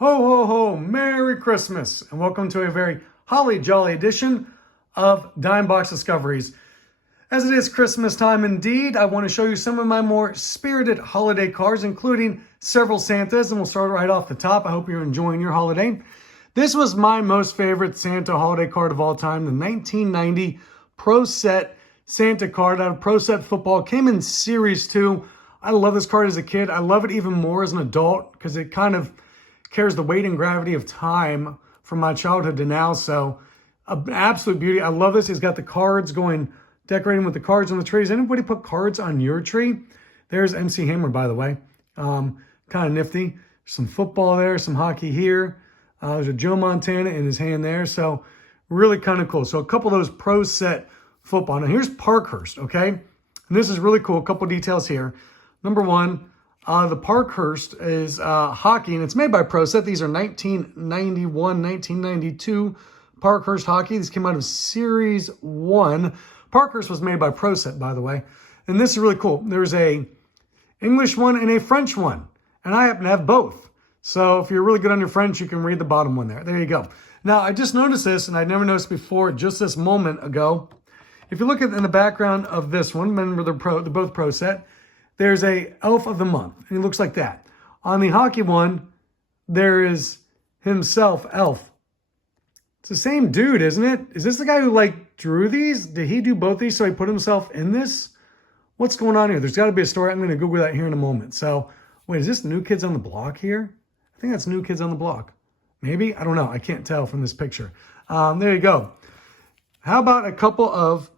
Ho, ho, ho, Merry Christmas, and welcome to a very holly jolly edition of Dime Box Discoveries. As it is Christmas time indeed, I want to show you some of my more spirited holiday cards, including several Santas, and we'll start right off the top. I hope you're enjoying your holiday. This was my most favorite Santa holiday card of all time, the 1990 Pro Set Santa card out of Pro Set Football. Came in Series 2. I love this card as a kid. I love it even more as an adult because it kind of carries the weight and gravity of time from my childhood to now. So an absolute beauty. I love this. He's got the cards going, decorating with the cards on the tree. Does anybody put cards on your tree? There's MC Hammer, by the way. Kind of nifty. Some football there, some hockey here. There's a Joe Montana in his hand there. So really kind of cool. So a couple of those Pro Set Football. Now here's Parkhurst, okay? And this is really cool. A couple details here. Number one, the Parkhurst is hockey, and it's made by Pro Set. These are 1991, 1992 Parkhurst hockey. These came out of Series 1. Parkhurst was made by Pro Set, by the way. And this is really cool. There's a English one and a French one, and I happen to have both. So if you're really good on your French, you can read the bottom one there. There you go. Now, I just noticed this, and I'd never noticed before just this moment ago. If you look at in the background of this one, remember they're both Pro Set, there's a Elf of the Month, and he looks like that. On the hockey one, there is himself, Elf. It's the same dude, isn't it? Is this the guy who, drew these? Did he do both these so he put himself in this? What's going on here? There's got to be a story. I'm going to Google that here in a moment. So, wait, is this New Kids on the Block here? I think that's New Kids on the Block. Maybe? I don't know. I can't tell from this picture. There you go. How about a couple of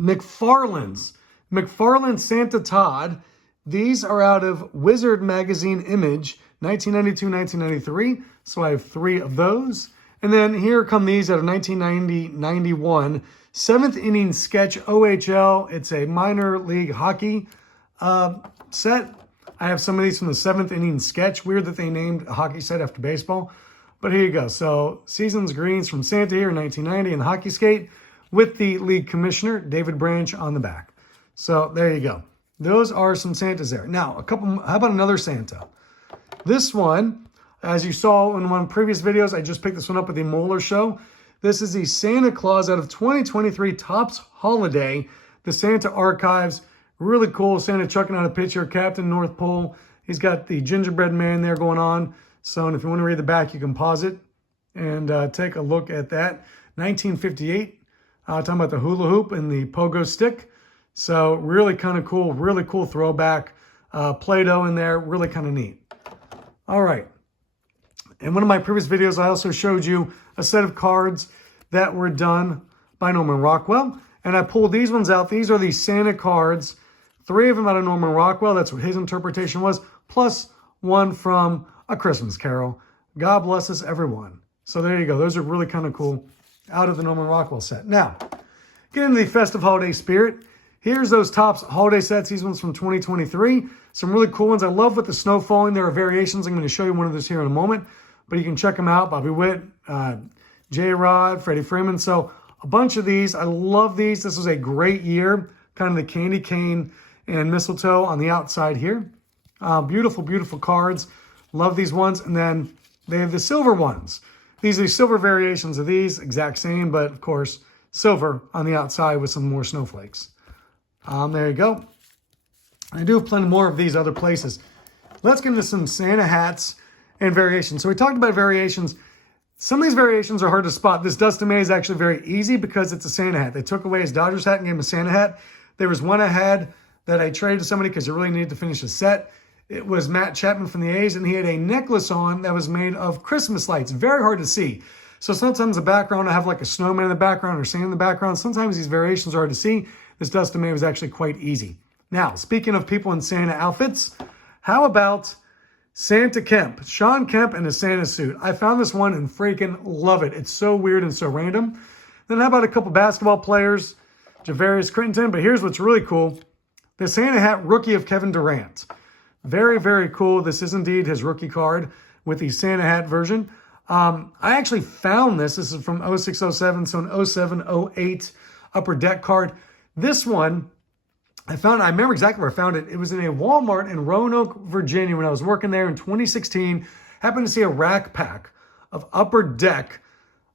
McFarlane's? McFarlane Santa Todd. These are out of Wizard Magazine Image, 1992, 1993. So I have 3 of those. And then here come these out of 1990-91. 7th Inning Sketch OHL. It's a minor league hockey set. I have some of these from the 7th Inning Sketch. Weird that they named a hockey set after baseball. But here you go. So Seasons Greens from Santa here in 1990 and the hockey skate with the league commissioner, David Branch, on the back. So there you go. Those are some Santas there. Now, how about another Santa? This one, as you saw in one of the previous videos, I just picked this one up at the Moeller Show. This is the Santa Claus out of 2023 Topps Holiday, the Santa Archives. Really cool. Santa chucking out a picture, Captain North Pole. He's got the gingerbread man there going on. So and if you want to read the back, you can pause it and take a look at that. 1958, talking about the hula hoop and the pogo stick. So really kind of cool throwback. Play-Doh in there, really kind of neat. All right. In one of my previous videos, I also showed you a set of cards that were done by Norman Rockwell. And I pulled these ones out. These are the Santa cards. 3 of them out of Norman Rockwell. That's what his interpretation was. Plus 1 from A Christmas Carol. God bless us, everyone. So there you go. Those are really kind of cool out of the Norman Rockwell set. Now, get into the festive holiday spirit. Here's those Topps holiday sets. These ones from 2023. Some really cool ones. I love with the snow falling. There are variations. I'm going to show you one of those here in a moment. But you can check them out. Bobby Witt, J-Rod, Freddie Freeman. So a bunch of these. I love these. This was a great year. Kind of the candy cane and mistletoe on the outside here. Beautiful, beautiful cards. Love these ones. And then they have the silver ones. These are the silver variations of these. Exact same, but of course, silver on the outside with some more snowflakes. There you go. I do have plenty more of these other places. Let's get into some Santa hats and variations. So we talked about variations. Some of these variations are hard to spot. This Dustin May is actually very easy because it's a Santa hat. They took away his Dodgers hat and gave him a Santa hat. There was one I had that I traded to somebody because I really needed to finish a set. It was Matt Chapman from the A's, and he had a necklace on that was made of Christmas lights. Very hard to see. So sometimes the background, I have like a snowman in the background or sand in the background. Sometimes these variations are hard to see. This Dustin May was actually quite easy. Now, speaking of people in Santa outfits, how about Santa Kemp? Sean Kemp in a Santa suit. I found this one and freaking love it. It's so weird and so random. Then how about a couple basketball players? Javarius Crittenton. But here's what's really cool. The Santa hat rookie of Kevin Durant. Very, very cool. This is indeed his rookie card with the Santa hat version. I actually found this. This is from 06-07, so an 07-08 Upper Deck card. This one, I remember exactly where I found it. It was in a Walmart in Roanoke, Virginia when I was working there in 2016. happened to see a rack pack of Upper Deck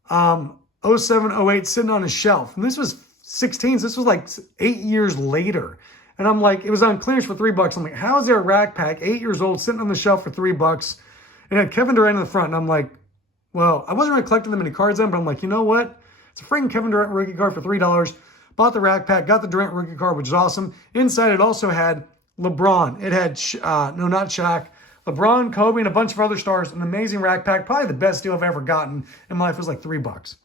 07, 08 sitting on a shelf. And this was 16s. This was like 8 years later. And I'm like, it was on clearance for $3. I'm like, how is there a rack pack, 8 years old, sitting on the shelf for $3? And it had Kevin Durant in the front. And I'm like, well, I wasn't really collecting them many cards then, but I'm like, you know what? It's a freaking Kevin Durant rookie card for $3. Bought the rack pack, got the Durant rookie card, which is awesome. Inside, it also had LeBron. It had, no, not Shaq. LeBron, Kobe, and a bunch of other stars. An amazing rack pack. Probably the best deal I've ever gotten in my life. It was like $3.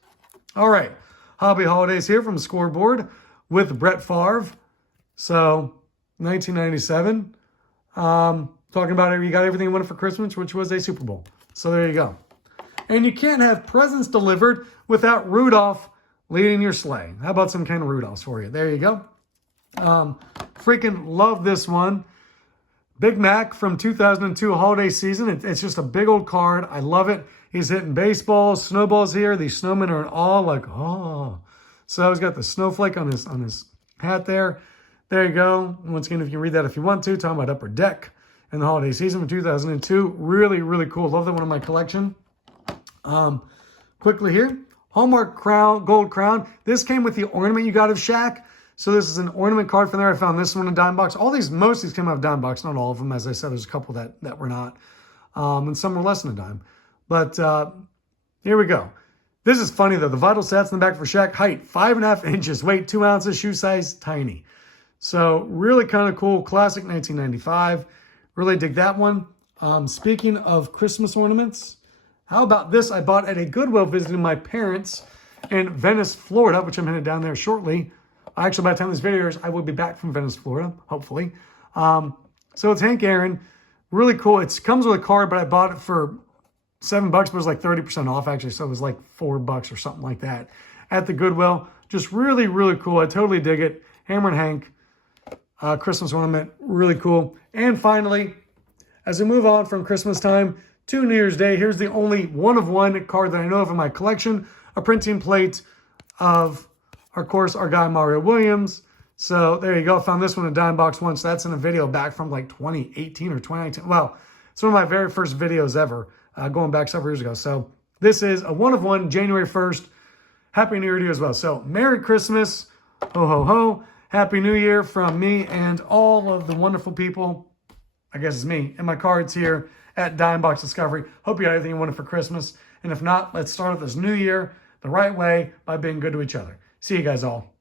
All right. Hobby Holidays here from Scoreboard with Brett Favre. So, 1997. Talking about it, you got everything you wanted for Christmas, which was a Super Bowl. So there you go. And you can't have presents delivered without Rudolph leading your sleigh. How about some kind of Rudolphs for you? There you go. Freaking love this one. Big Mac from 2002 holiday season. It's just a big old card. I love it. He's hitting baseballs, snowballs here. These snowmen are in awe, like, oh. So he's got the snowflake on his hat there. There you go. Once again, if you can read that if you want to, talking about Upper Deck in the holiday season of 2002. Really, really cool. Love that one in my collection. Quickly here, Hallmark crown, gold crown. This came with the ornament you got of Shaq. So this is an ornament card from there. I found this one in a dime box. Most of these came out of dime box, not all of them. As I said, there's a couple that were not. And some were less than a dime. But here we go. This is funny though. The vital stats in the back for Shaq: height 5.5 inches, weight 2 ounces, shoe size tiny. So really kind of cool. Classic 1995. Really dig that one. Speaking of Christmas ornaments, how about this? I bought at a Goodwill visiting my parents in Venice, Florida, which I'm headed down there shortly. Actually, by the time this video airs, I will be back from Venice, Florida, hopefully. So it's Hank Aaron. Really cool. It comes with a card, but I bought it for $7, but it was like 30% off, actually. So it was like $4 or something like that at the Goodwill. Just really, really cool. I totally dig it. Hammer and Hank. Christmas ornament. Really cool. And finally, as we move on from Christmas time to New Year's Day, here's the only one-of-one card that I know of in my collection. A printing plate of, of course, our guy Mario Williams. So there you go. I found this one in a dime box once. That's in a video back from like 2018 or 2019. Well, it's one of my very first videos ever, going back several years ago. So this is a one-of-one, January 1st. Happy New Year to you as well. So Merry Christmas. Ho, ho, ho. Happy New Year from me and all of the wonderful people, I guess it's me, and my cards here at Dime Box Discovery. Hope you got everything you wanted for Christmas. And if not, let's start off this new year the right way by being good to each other. See you guys all.